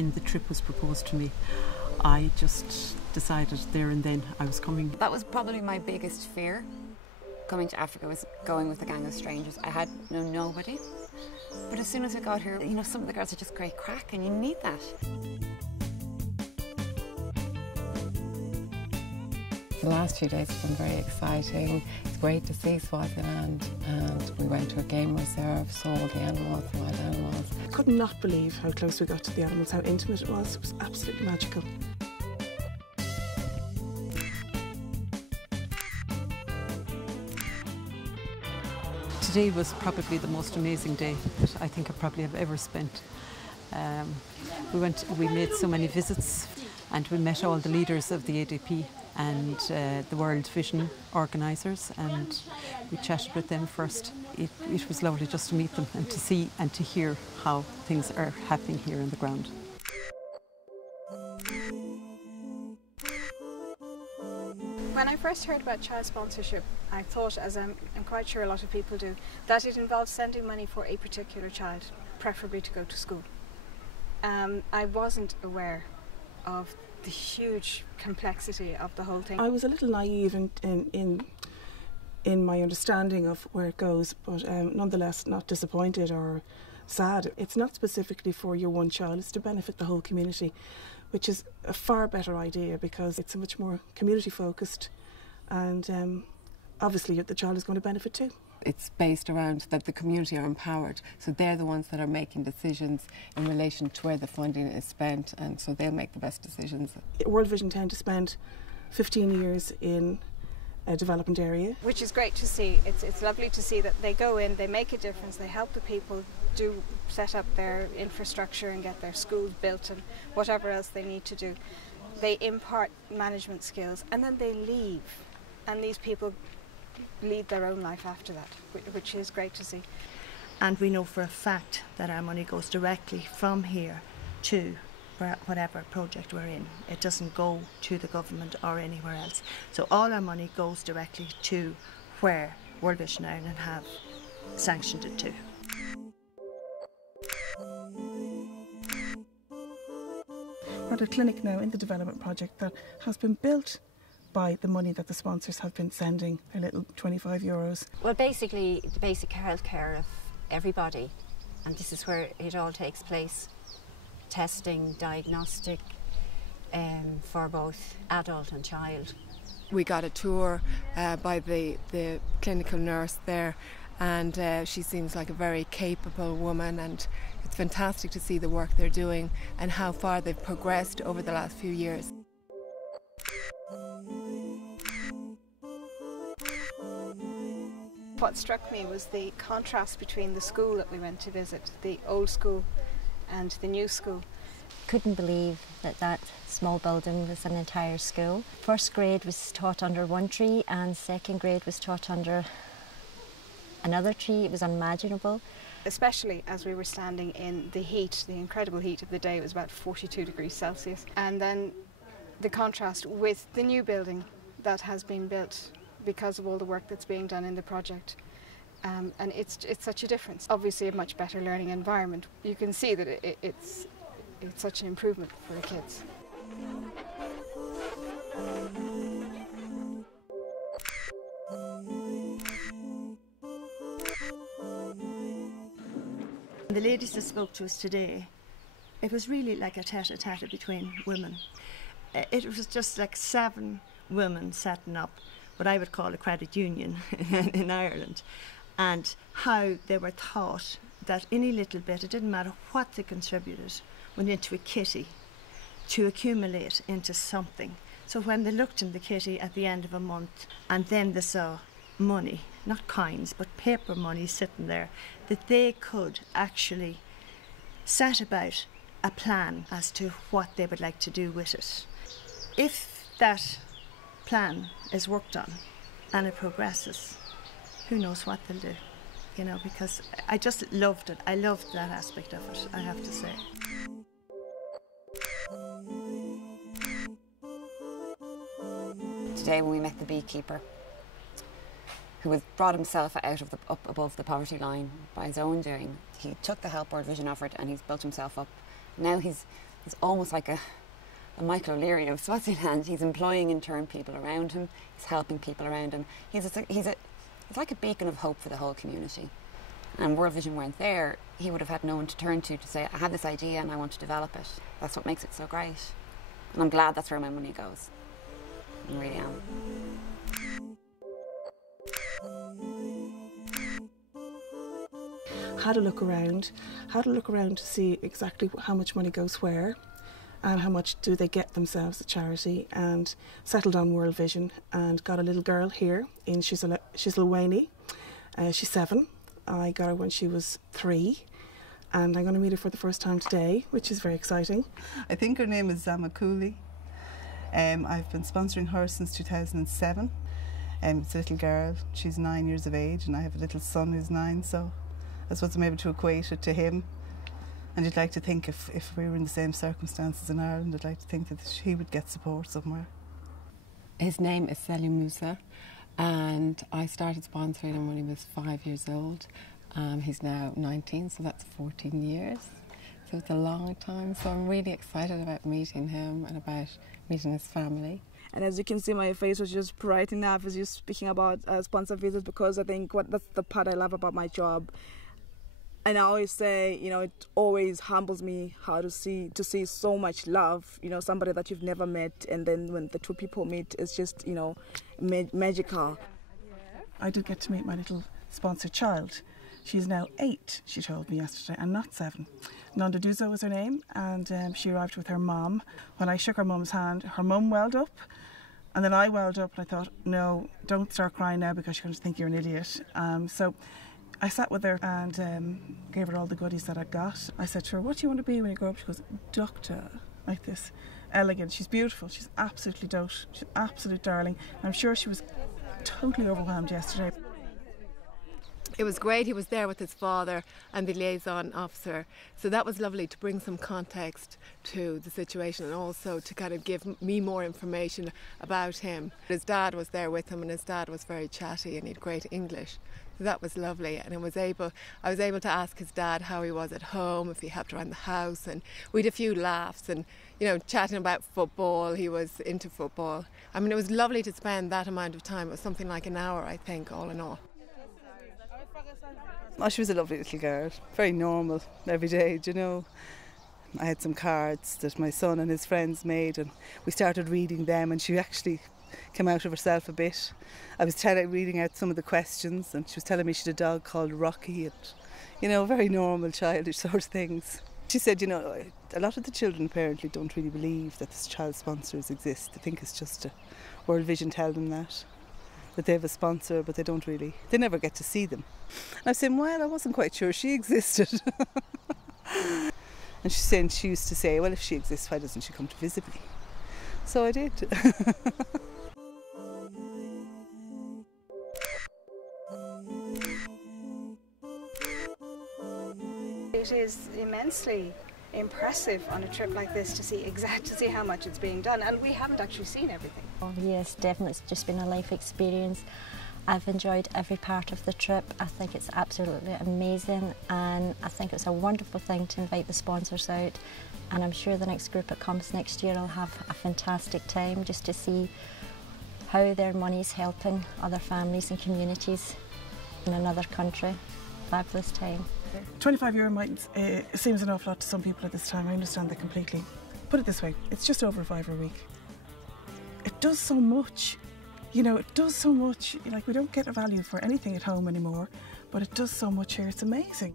when the trip was proposed to me, I just decided there and then I was coming. That was probably my biggest fear. Coming to Africa was going with a gang of strangers. I had nobody. But as soon as we got here, you know, some of the girls are just great crack, and you need that. The last few days have been very exciting. It's great to see Swaziland, and we went to a game reserve, saw the animals, the wild animals. I could not believe how close we got to the animals, how intimate it was. It was absolutely magical. Today was probably the most amazing day that I think I probably have ever spent. We made so many visits, and we met all the leaders of the ADP and the World Vision organisers, and we chatted with them first. It was lovely just to meet them and to see and to hear how things are happening here on the ground. When I first heard about child sponsorship, I thought, as I'm quite sure a lot of people do, that it involved sending money for a particular child, preferably to go to school. I wasn't aware of the huge complexity of the whole thing. I was a little naive in my understanding of where it goes, but nonetheless not disappointed or sad. It's not specifically for your one child, it's to benefit the whole community, which is a far better idea because it's a much more community focused, and obviously the child is going to benefit too. It's based around that the community are empowered, so they're the ones that are making decisions in relation to where the funding is spent, and so they'll make the best decisions. World Vision tend to spend 15 years in a development area. Which is great to see. It's lovely to see that they go in, they make a difference, they help the people set up their infrastructure and get their schools built and whatever else they need to do. They impart management skills and then they leave, and these people lead their own life after that, which is great to see. And we know for a fact that our money goes directly from here to whatever project we're in. It doesn't go to the government or anywhere else. So all our money goes directly to where World Vision Ireland have sanctioned it to. We're at a clinic now in the development project that has been built by the money that the sponsors have been sending, a little €25. Well, basically, the basic health care of everybody, and this is where it all takes place. Testing, diagnostic, for both adult and child. We got a tour by the clinical nurse there, and she seems like a very capable woman, and it's fantastic to see the work they're doing and how far they've progressed over the last few years. What struck me was the contrast between the school that we went to visit, the old school and the new school. Couldn't believe that small building was an entire school. First grade was taught under one tree and second grade was taught under another tree. It was unimaginable. Especially as we were standing in the heat, the incredible heat of the day. It was about 42 degrees Celsius. And then the contrast with the new building that has been built because of all the work that's being done in the project. And it's such a difference. Obviously a much better learning environment. You can see that it's such an improvement for the kids. The ladies that spoke to us today, it was really like a tete-a-tete between women. It was just like 7 women setting up what I would call a credit union in Ireland, and how they were taught that any little bit, it didn't matter what they contributed, went into a kitty to accumulate into something. So when they looked in the kitty at the end of a month and then they saw money, not coins but paper money sitting there, that they could actually set about a plan as to what they would like to do with it. If that plan is worked on and it progresses, who knows what they'll do, you know, because I just loved it. I loved that aspect of it, I have to say. Today when we met the beekeeper, who had brought himself out of up above the poverty line by his own doing, he took the help World Vision offered and he's built himself up. Now he's He's almost like a Michael O'Leary of Swaziland. He's employing intern people around him. He's helping people around him. He's like a beacon of hope for the whole community. And World Vision weren't there, he would have had no one to turn to say, I have this idea and I want to develop it. That's what makes it so great. And I'm glad that's where my money goes. I really am. Had a look around to see exactly how much money goes where and how much do they get themselves at charity, and settled on World Vision and got a little girl here in Aoibheann. She's 7. I got her when she was 3 and I'm going to meet her for the first time today, which is very exciting. I think her name is Zamakuli. I've been sponsoring her since 2007. It's a little girl, she's 9 years of age, and I have a little son who's 9, so I suppose I'm able to equate it to him. And you'd like to think if we were in the same circumstances in Ireland, I'd like to think that he would get support somewhere. His name is Selim Musa, and I started sponsoring him when he was 5 years old. He's now 19, so that's 14 years. So it's a long time, so I'm really excited about meeting him and about meeting his family. And as you can see, my face was just bright enough as you're speaking about sponsor visits, because I think that's the part I love about my job. And I always say, you know, it always humbles me to see so much love, you know, somebody that you've never met, and then when the two people meet, it's just, you know, magical. I did get to meet my little sponsored child. She's now 8, she told me yesterday, and not 7. Nanda Duzo was her name, and she arrived with her mum. When I shook her mum's hand, her mum welled up, and then I welled up, and I thought, no, don't start crying now because you're going to think you're an idiot. So I sat with her and gave her all the goodies that I'd got. I said to her, what do you want to be when you grow up? She goes, doctor, like this. Elegant, she's beautiful, she's absolutely dote, she's an absolute darling. I'm sure she was totally overwhelmed yesterday. It was great. He was there with his father and the liaison officer, so that was lovely to bring some context to the situation and also to kind of give me more information about him. His dad was there with him, and his dad was very chatty and he had great English, so that was lovely. And I was able to ask his dad how he was at home, if he helped around the house, and we had a few laughs and, you know, chatting about football. He was into football. I mean, it was lovely to spend that amount of time. It was something like an hour, I think, all in all. Oh, she was a lovely little girl, very normal every day, you know. I had some cards that my son and his friends made, and we started reading them, and she actually came out of herself a bit. I was reading out some of the questions, and she was telling me she had a dog called Rocky, and, you know, very normal childish sort of things. She said, you know, a lot of the children apparently don't really believe that this child sponsors exist. They think it's just a World Vision tell them that they have a sponsor, but they never get to see them. And I was saying, well, I wasn't quite sure she existed. And she's saying she used to say, well, if she exists, why doesn't she come to visit me? So I did. It is immensely impressive on a trip like this to see how much it's being done, and we haven't actually seen everything. Oh yes, definitely, it's just been a life experience. I've enjoyed every part of the trip. I think it's absolutely amazing, and I think it's a wonderful thing to invite the sponsors out, and I'm sure the next group that comes next year will have a fantastic time just to see how their money is helping other families and communities in another country. Fabulous time. €25 might seems an awful lot to some people at this time. I understand that completely. Put it this way, it's just over £5 a week. It does so much. You know, it does so much. Like, we don't get a value for anything at home anymore, but it does so much here. It's amazing.